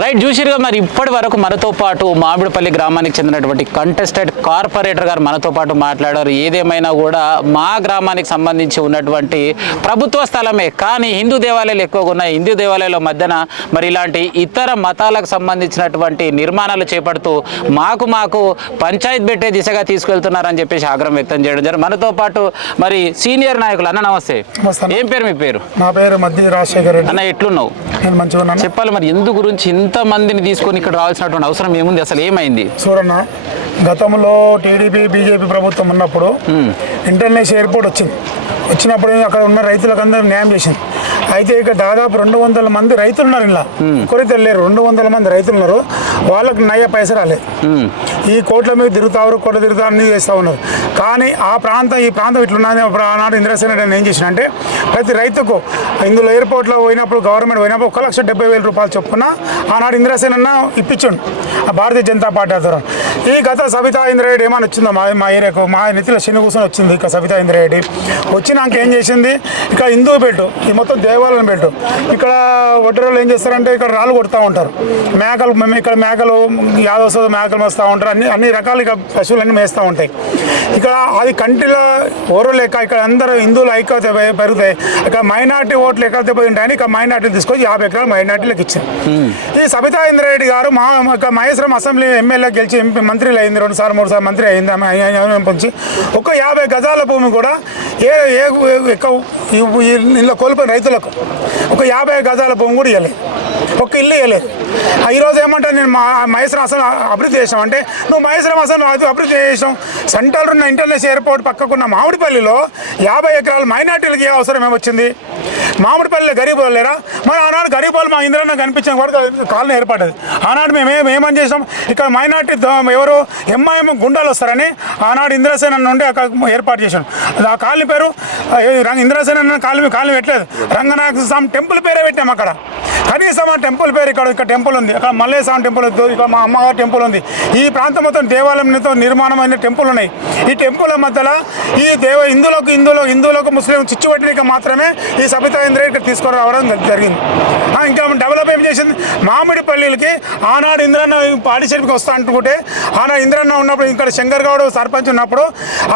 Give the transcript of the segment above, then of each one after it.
Right చూసిరుగా మరి ఇప్పటి వరకు మనతో పాటు మామిడిపల్లి గ్రామానికి చెందినటువంటి కంటెస్టెడ్ కార్పొరేటర్ గారు మనతో పాటు మాట్లాడారు. ఏదేమైనా కూడా మా గ్రామానికి సంబంధించి ఉన్నటువంటి ప్రభుత్వ స్థలమే కానీ హిందూ దేవాలయాలు ఎక్కువగా ఉన్నాయి. హిందూ దేవాలయాల మధ్యన మరి ఇలాంటి ఇతర మతాలకు సంబంధించినటువంటి నిర్మాణాలు చేపడుతూ మాకు మాకు పంచాయత్ పెట్టే దిశగా తీసుకెళ్తున్నారని చెప్పేసి ఆగ్రహం వ్యక్తం చేయడం జరిగింది. మనతో పాటు మరి సీనియర్ నాయకులు అన్న నమస్తే. ఏం పేరు మీ పేరు? నా పేరు మద్ది రాజశేఖర్ అన్న ఎట్లున్నావు? చెప్పాలి మరి ఎందు గురించి ఇంత మందిని తీసుకొని ఇక్కడ రావాల్సినటువంటి అవసరం ఏముంది? అసలు ఏమైంది? చూడన్న గతంలో టీడీపీ బీజేపీ ప్రభుత్వం ఉన్నప్పుడు ఇంటర్నేషనల్ ఎయిర్పోర్ట్ వచ్చింది. వచ్చినప్పుడు అక్కడ ఉన్న రైతులకు అందరూ న్యాయం చేసింది. అయితే ఇక దాదాపు రెండు వందల మంది రైతులు ఉన్నారు ఇలా కొరితే లేరు రెండు వందల మంది రైతులు ఉన్నారు వాళ్ళకి నయ్య పైస రాలేదు ఉమ్, ఈ కోట్ల మీద తిరుగుతారు కోట్ల తిరుగుతారు అన్ని చేస్తూ ఉన్నారు. కానీ ఆ ప్రాంతం ఈ ప్రాంతం ఇట్లున్నది ఆనాడు ఇంద్రసేన రెడ్డి ఏం చేసిన అంటే ప్రతి రైతుకు ఇందులో ఎయిర్పోర్ట్లో పోయినప్పుడు గవర్నమెంట్ పోయినప్పుడు ఒక లక్ష డెబ్బై వేల రూపాయలు చొప్పున ఆనాడు ఇంద్రసేన ఇప్పించండు. ఆ భారతీయ జనతా పార్టీ ఆధ్వర్యం. ఈ గత సబితా ఇంద్రారెడ్డి ఏమైనా వచ్చిందో? మా మా ఏరియాకు మా నెత్తిలో శని కూర్చొని వచ్చింది ఇక సబితా ఇంద్రారెడ్డి వచ్చినాక ఏం చేసింది? ఇక్కడ హిందూ బెల్ట్ ఈ మొత్తం దేవాలయం బెల్ట్ ఇక్కడ ఒడ్డరోళ్ళు ఏం చేస్తారంటే ఇక్కడ రాళ్ళు కొడుతూ ఉంటారు. మేకలు మేము ఇక్కడ మేకలు యాదవ సోద మేకలు మేస్తూ ఉంటారు. అన్ని అన్ని రకాల ఇక పశువులన్నీ మేస్తూ ఉంటాయి. ఇక్కడ అది కంటిలో ఓరు లెక్క ఇక్కడ అందరూ హిందువులు ఐక్యత పెరుగుతాయి. ఇక్కడ మైనార్టీ ఓట్లు ఎక్కడ పోయి ఇక్కడ మైనార్టీలు తీసుకొని యాభై ఎకరాలు మైనార్టీలకు ఇచ్చారు. ఈ సబితా ఇంద్రారెడ్డి గారు మా మహేశ్వరం అసెంబ్లీ ఎమ్మెల్యే గెలిచి ఎంపీ మంత్రులు అయింది రెండు సార్లు మూడు సార్లు మంత్రి అయింది పంచి ఒక యాభై గజాల భూమి కూడా ఏ ఏ ఎక్కువ కోల్పోయిన రైతులకు ఒక యాభై గజాల భూమి కూడా ఇవ్వలేదు. ఒక ఇల్లు వేయలేదు. ఈరోజు ఏమంటే నేను మా మహేశ్వరం అసలు అభివృద్ధి చేసాం అంటే నువ్వు మహేశ్వరం అసలు అది అభివృద్ధి చేసాం సెంట్రల్ ఉన్న ఇంటర్నేషనల్ ఎయిర్పోర్ట్ పక్కకున్న మామిడిపల్లిలో యాభై ఎకరాలు మైనార్టీలకి ఏ అవసరం ఏమొచ్చింది? మామిడిపల్లిలో గరీబ్ వాళ్ళు లేరా? మరి ఆనాడు గరీబ్ వాళ్ళు మా ఇంద్రన్న కనిపించిన కూడా కాలనీ ఏర్పడ్డది. ఆనాడు మేము ఏమని చేసాం ఇక్కడ మైనార్టీ ఎవరు ఎంఐఎం గుండాలు వస్తారని ఆనాడు ఇంద్రసేన నుండి అక్కడ ఏర్పాటు చేశాను ఆ కాలనీ పేరు ఆ, ఇంద్రసేన కాలనీ కాలనీ పెట్టలేదు. రంగనాథ స్వామి టెంపుల్ పేరే పెట్టాం అక్కడ. కనీసం ఆ టెంపుల్ పేరు ఇక్కడ ఇక్కడ టెంపుల్ ఉంది. అక్కడ మల్లయ్య స్వామి టెంపుల్ ఇక్కడ మా అమ్మవారి టెంపుల్ ఉంది. ఈ ప్రాంతం మొత్తం దేవాలయంతో నిర్మాణమైన టెంపుల్ ఉన్నాయి. ఈ టెంపుల్ మధ్యలో ఈ దేవ హిందువులకు హిందువులు హిందువులకు ముస్లిం చిచ్చుపట్టినకి మాత్రమే ఈ సబితా ఇంద్ర ఇక్కడ తీసుకురావడం జరిగింది. ఆ, ఇంకా డెవలప్ ఏం చేసింది? మామిడి పల్లీలకి ఆనాడు ఇంద్రన్న పాడిచెరుపుకి వస్తా అనుకుంటే ఆనాడు ఇంద్రన్న ఉన్నప్పుడు ఇక్కడ శంకర్ గౌడ్ సర్పంచ్ ఉన్నప్పుడు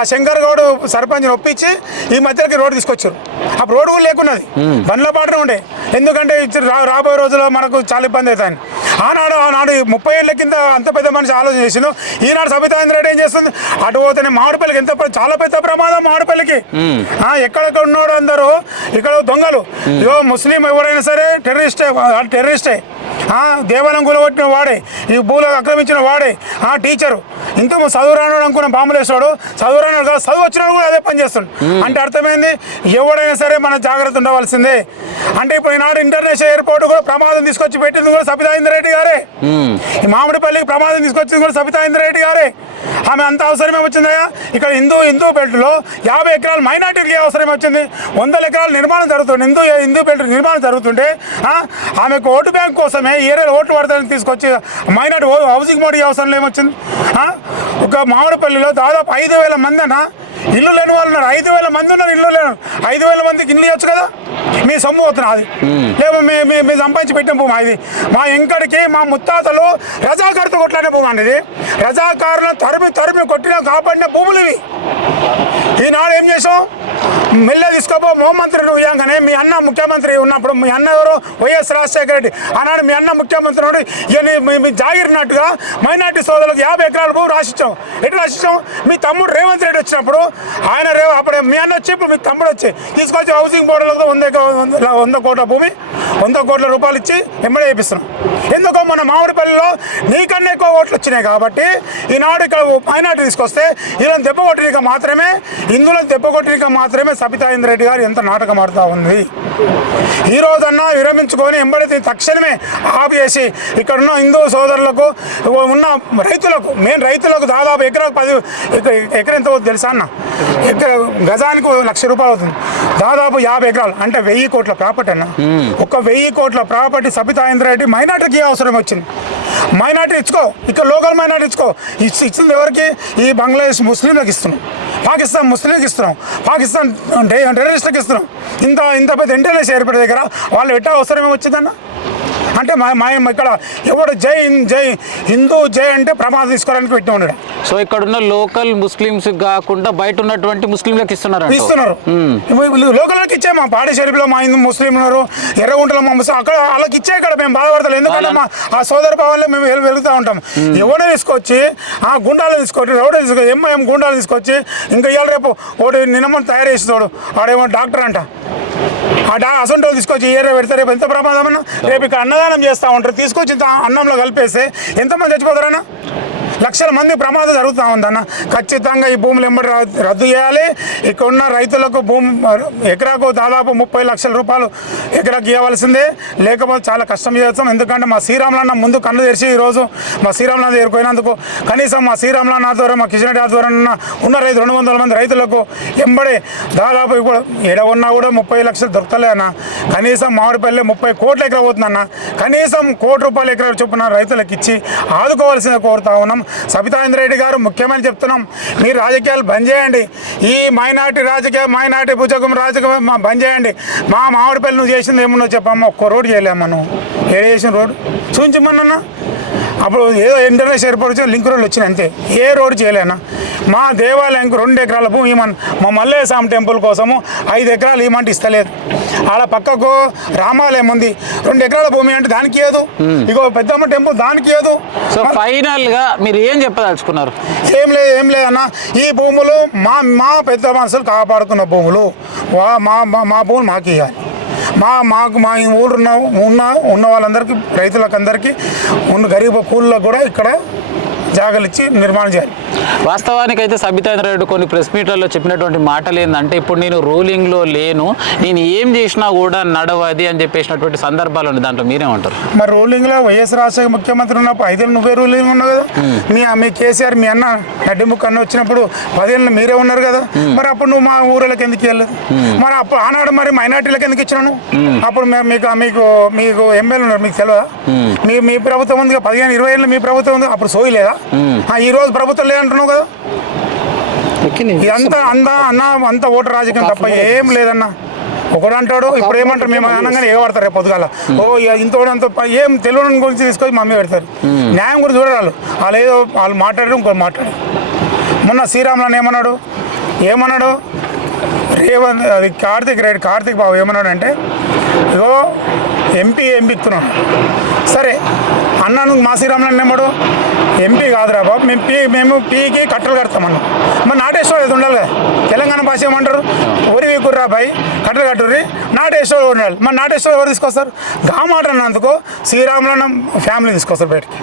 ఆ శంకర్ గౌడ్ సర్పంచ్ని ఒప్పించి ఈ మధ్యలోకి రోడ్డు తీసుకొచ్చారు. ఆ రోడ్డు కూడా లేకున్నది. బండ్ల పాటనే ఉండే. ఎందుకంటే రా- రాబోయే రోజుల్లో మనకు చాలా ఇబ్బంది అవుతాయని. ఆనాడు ఆనాడు ముప్పై ఏళ్ళ కింద అంత పెద్ద మనిషి ఆలోచన చేసిండు. ఈనాడు సబితా ఇంద్రెడ్డి ఏం చేస్తుంది? అటు పోతేనే మామిడిపల్లికి ఎంత చాలా పెద్ద ప్రమాదం మామిడిపల్లికి ఆ, ఎక్కడెక్కడ ఉన్నాడు అందరూ? ఇక్కడ దొంగలు. ఇగో ముస్లిం ఎవరైనా సరే టెర్రరిస్టే టెర్రరిస్టే. దేవాలయం కూలగొట్టిన వాడే ఈ భూలు ఆక్రమించిన వాడే ఆ టీచరు. ఇంత చదువు రాను అనుకున్న బాంబులు వేస్తాడు చదువు రాను కాదు చదువు వచ్చినాడు కూడా అదే పని చేస్తాడు. అంటే అర్థమైంది? ఎవడైనా సరే మన జాగ్రత్త ఉండవలసిందే. అంటే ఇప్పుడు ఈనాడు ఇంటర్నేషనల్ ఎయిర్పోర్ట్ కూడా ప్రమాదం తీసుకొచ్చి పెట్టింది కూడా సబితా ఇంద్రెడ్డి గారే. ఈ మామిడిపల్లికి ప్రమాదం తీసుకొచ్చింది కూడా సబితా ఇంద్రెడ్డి గారే. ఆమె అంత అవసరమే వచ్చిందయ్యా ఇక్కడ హిందూ హిందూ బెల్ట్లో యాభై ఎకరాలు మైనార్టీకి అవసరం వచ్చింది. వందల ఎకరాల నిర్మాణం జరుగుతుంది. హిందూ హిందూ బెల్ట్ నిర్మాణం జరుగుతుంటే ఆ, ఆమెకు ఓటు బ్యాంక్ కోసమే ఏరియాలో ఓట్లు పడతానికి తీసుకొచ్చి మైనార్టీ ఓ- హౌసింగ్ మోడీ అవసరం ఏమొచ్చింది? ఒక మామిడిపల్లిలో దాదాపు ఐదు వేల మంది అన్న ఇల్లు లేని వాళ్ళు ఉన్నారు. ఐదు వేల మంది ఉన్నారు ఇల్లు లేని ఐదు వేల మందికి ఇల్లు ఇవ్వచ్చు కదా? మీ సొమ్ము అవుతున్నా అది. లేవు మీ మీ సంపాదించి పెట్టిన భూమి ఇది? మా ఇంకడికి మా ముత్తాతలు రజాకారుతో కొట్లాడిన భూమి అండి ఇది. రజాకారులను తరిమి తరిమి కొట్టిన కాపాడిన భూములు ఇవి. ఈనాడు ఏం చేసాం? మెల్ల తీసుకోపో. హోంమంత్రి నువ్వు ఇవ్వగానే మీ అన్న ముఖ్యమంత్రి ఉన్నప్పుడు మీ అన్న ఎవరు? వైఎస్ రాజశేఖర రెడ్డి. ఆనాడు మీ అన్న ముఖ్యమంత్రి నుండి మీ- జాగిరినట్టుగా మైనార్టీ సోదరులకు యాభై ఎకరాల భూ రాసిచ్చాం. ఎటు రాసిచ్చాం? మీ తమ్ముడు రేవంత్ రెడ్డి వచ్చినప్పుడు ఆయన రేవ అప్పుడు మీ అన్న వచ్చి ఇప్పుడు మీ తమ్ముడు వచ్చి తీసుకొచ్చి హౌసింగ్ బోర్డులతో వంద వంద వంద కోట్ల భూమి. వంద కోట్ల రూపాయలు ఇచ్చి ఎమ్మెల్యే చేపిస్తున్నాం. ఎందుకో మన మామిడిపల్లిలో నీకన్నా ఎక్కువ ఓట్లు వచ్చినాయి కాబట్టి ఈనాడు ఇక్కడ మైనార్టీ తీసుకొస్తే ఇలా దెబ్బ కొట్టినక మాత్రమే ఇందులో దెబ్బ కొట్టినక మాత్రమే సబితా ఇంద్రెడ్డి గారు ఎంత నాటకం ఆడుతూ ఉంది. ఈ రోజన్నా విరమించుకొని ఎంబడి తక్షణమే ఆపేసి ఇక్కడ ఉన్న హిందూ సోదరులకు ఉన్న రైతులకు మేము రైతులకు దాదాపు ఎకరాకు పది ఎక- ఎకరం ఎంత తెలుసా అన్న? గజానికి లక్ష రూపాయలు అవుతుంది. దాదాపు యాభై ఎకరాలు. అంటే వెయ్యి కోట్ల ప్రాపర్టీ అన్న. ఒక వెయ్యి కోట్ల ప్రాపర్టీ సబితా ఇంద్రెడ్డి మైనార్టీకి అవసరం వచ్చింది? మైనార్టీ ఇచ్చుకో ఇక్కడ లోకల్ మైనార్టీ ఇచ్చుకో ఇచ్చి- ఇచ్చింది ఎవరికి? ఈ బంగ్లాదేశ్ ముస్లింలకు ఇస్తున్నాం. పాకిస్తాన్ ముస్లింలకు ఇస్తున్నాం. పాకిస్తాన్ టెర్రరిస్ట్లకు ఇస్తున్నాం. ఇంత ఇంత పెద్ద ఇంటర్నేషనల్ ఎయిర్పోర్ట్ దగ్గర వాళ్ళు ఎట్టా అవసరం ఏమొచ్చిందన్న అంటే మా మా ఇక్కడ ఎవడు జై హింద్ జై హిందూ జై అంటే ప్రమాదం తీసుకోవడానికి పెట్టి ఉన్నాడు సో ఇక్కడ ఉన్న లోకల్ ముస్లిమ్స్ కాకుండా బయట ఉన్నటువంటి ముస్లింలకు ఇస్తున్నారు. ఇస్తున్నారు లోకల్కి ఇచ్చే మా పాడి షరీఫ్లో మా హిందూ ముస్లిం ఉన్నారు ఎర్రగుంటలో మా ముస్లిం అక్కడ వాళ్ళకి ఇచ్చే ఇక్కడ మేము బాధపడతాం. ఎందుకంటే మా ఆ సోదర భావాలే మేము వెలు- వెలుగుతూ ఉంటాం. ఎవడో తీసుకొచ్చి ఆ గుండాలు తీసుకొచ్చి ఎవడో తీసుకొచ్చి ఎంఐఎం గుండాలు తీసుకొచ్చి ఇంకా ఇవాళ రేపు ఒకటి నిన్నమని తయారు చేస్తాడు ఆడేమో డాక్టర్ అంట. ఆ డా అసంటో తీసుకొచ్చి ఏ రేపు రేపు ఎంత ప్రమాదం అన్న? రేపు ఇక్కడ అన్నదానం చేస్తూ ఉంటారు. తీసుకొచ్చి ఇంత అన్నంలో కలిపేస్తే ఎంతమంది చచ్చిపోతారన్నా లక్షల మంది ప్రమాదం జరుగుతూ ఉందన్న. ఖచ్చితంగా ఈ భూములు ఎంబడి ర- రద్దు చేయాలి. ఇక్కడ ఉన్న రైతులకు భూమి ఎకరాకు దాదాపు ముప్పై లక్షల రూపాయలు ఎకరాకు ఇవ్వవలసిందే. లేకపోతే చాలా కష్టం చేస్తాం. ఎందుకంటే మా శ్రీరాములన్న ముందు కన్ను తెరిచి ఈరోజు మా శ్రీరాములన్న చేరుకోయినందుకు కనీసం మా శ్రీరాములన్న ఆధ్వర్యం మా కిషన్ రెడ్డి ఆధ్వర్యం ఉన్న రైతు రెండు వందల మంది రైతులకు ఎంబడి దాదాపు ఇప్పుడు ఎడ ఉన్నా కూడా ముప్పై లక్షలు దొరకలే కనీసం మామిడిపల్లి ముప్పై కోట్ల ఎకరా పోతుందన్న. కనీసం కోటి రూపాయల ఎకరా చొప్పున రైతులకు ఇచ్చి ఆదుకోవాల్సిందే కోరుతా ఉన్నాం. సబితాంద్ర రెడ్డి గారు ముఖ్యమని చెప్తున్నాం. మీరు రాజకీయాలు బంద్ చేయండి. ఈ మైనార్టీ రాజకీయ మైనార్టీ భుజకం రాజకీయం మా బంద్ చేయండి. మా మామిడిపల్లి నువ్వు చేసింది ఏమున్నో చెప్పమ్మా ఒక్క రోడ్డు చేయలేమ్మా నువ్వు? ఏడు చేసిన రోడ్డు? చూపించమన్నా అప్పుడు ఏదో ఇంటర్నేషనల్ ఎయిర్పోర్ట్ లింక్ రోడ్లు వచ్చినాయి అంతే. ఏ రోడ్డు చేయలేనా? మా దేవాలయంకు రెండు ఎకరాల భూమి ఇవ్వమని. మా మల్లయ్య స్వామి టెంపుల్ కోసము ఐదు ఎకరాలు ఇవ్వమంటే ఇస్తలేదు. ఆడ పక్కకు రామాలయం ఉంది. రెండు ఎకరాల భూమి అంటే దానికి ఏదు? ఇగో పెద్దమ్మ టెంపుల్ దానికి ఏదు? ఫైనల్గా మీరు ఏం చెప్పదలుచుకున్నారు? ఏం లేదు ఏం లేదన్న ఈ భూములు మా మా పెద్ద మనుషులు కాపాడుకున్న భూములు. వా- మా మా- మా భూములు మాకు ఇవ్వాలి మా మాకు మా ఈ ఊరు ఉన్న ఉన్న ఉన్న వాళ్ళందరికీ రైతులకు అందరికీ ఉన్న గరీబ్ కూలీలకు కూడా ఇక్కడ జాగలిచ్చి నిర్మాణం చేయాలి. వాస్తవానికి అయితే సబితాంద్ర రెడ్డి కొన్ని ప్రెస్ మీట్లలో చెప్పినటువంటి మాటలు ఏంటంటే ఇప్పుడు నేను రూలింగ్లో లేను నేను ఏం చేసినా కూడా నడవది అని చెప్పేసినటువంటి సందర్భాలు ఉన్నాయి. దాంట్లో మీరేమంటారు? మరి రూలింగ్లో వైఎస్ రాజశేఖర ముఖ్యమంత్రి ఉన్నప్పుడు ఐదేళ్ళు నువ్వే రూలింగ్ ఉన్నావు కదా? మీ మీ కేసీఆర్ మీ అన్న నడ్డిముక్క అన్న వచ్చినప్పుడు పదేళ్ళు మీరే ఉన్నారు కదా? మరి అప్పుడు నువ్వు మా ఊళ్ళకి ఎందుకు వెళ్ళలేదు? మరి అప్పుడు ఆనాడు మరి మైనార్టీలకు ఎందుకు ఇచ్చినాను అప్పుడు మీకు మీకు మీకు ఎమ్మెల్యే ఉన్నారు మీకు తెలియదా మీ మీ ప్రభుత్వం ఉంది పదిహేను ఇరవై ఏళ్ళు మీ ప్రభుత్వం ఉంది అప్పుడు సోయి లేదా? ఆ, ఈ రోజు ప్రభుత్వం లేదంటున్నావు కదా? ఇదంతా అందా అన్న అంత ఓటు రాజకీయం తప్ప ఏం లేదన్న. ఒకడు అంటాడు ఇప్పుడు ఏమంటారు మేము అనగానే ఏ పడతారు రేపు పొద్దుగాల. ఓ ఇంత అంత ఏం తెలియని గురించి తీసుకొని మమ్మీ పెడతారు. న్యాయం గురించి చూడరు వాళ్ళు. వాళ్ళు ఏదో వాళ్ళు మాట్లాడరు ఇంకోటి మాట్లాడారు. మొన్న శ్రీరాములని ఏమన్నాడు? ఏమన్నాడు? రేవంత్ అది కార్తిక్ రెడ్డి కార్తిక్ బాబు ఏమన్నాడు అంటే ఇగో ఎంపీ ఎంపిస్తున్నాడు సరే అన్న నువ్వు మా శ్రీరాములని ఎంపీ కాదురా బాబు మేము పీ మేము పీకి కట్టలు కడతామన్నాం మరి నాటేశ్వరం ఏది ఉండాలి తెలంగాణ భాష ఏమంటారు? ఒరి వీకుర్రా బాయ్ కట్టలు కట్టుర్రి నాటేశ్వరం ఉండాలి? మరి నాటేశ్వరం ఎవరు తీసుకొస్తారు? గా మాట అన్నందుకు శ్రీరాములన్న ఫ్యామిలీ తీసుకొస్తారు బయటికి.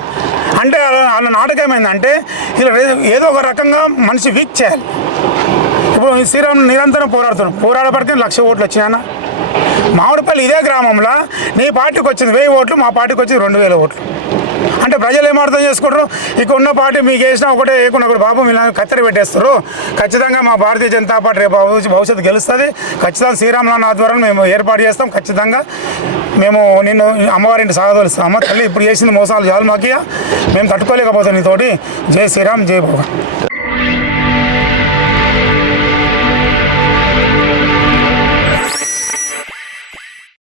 అంటే వాళ్ళ వాళ్ళ నాటకం ఏంటంటే ఇలా ఏదో ఒక రకంగా మనిషి వీక్ చేయాలి. ఇప్పుడు ఈ శ్రీరాములు నిరంతరం పోరాడుతున్నాం పోరాడబడితే లక్ష ఓట్లు వచ్చినా మామిడిపల్లి ఇదే గ్రామంలో నీ పార్టీకి వచ్చింది వెయ్యి ఓట్లు మా పార్టీకి వచ్చింది రెండు వేల ఓట్లు. అంటే ప్రజలు ఏం అర్థం చేసుకుంటారు? ఇక ఉన్న పార్టీ మీకు వేసినా ఒకటే వేయకుండా ఒకటి బాబు మీరు కత్తెర పెట్టేస్తారు. ఖచ్చితంగా మా భారతీయ జనతా పార్టీ రేపు భవిష్యత్తు గెలుస్తుంది. ఖచ్చితంగా శ్రీరామనాథ్ ఆధ్వర్యం మేము ఏర్పాటు చేస్తాం. ఖచ్చితంగా మేము నిన్ను అమ్మవారింటి సాగదలుస్తాం. అమ్మ తల్లి ఇప్పుడు చేసింది మోసాలు చాలు మాకియా మేము తట్టుకోలేకపోతాం నీతోటి. జై శ్రీరామ్ జై భగవాన్.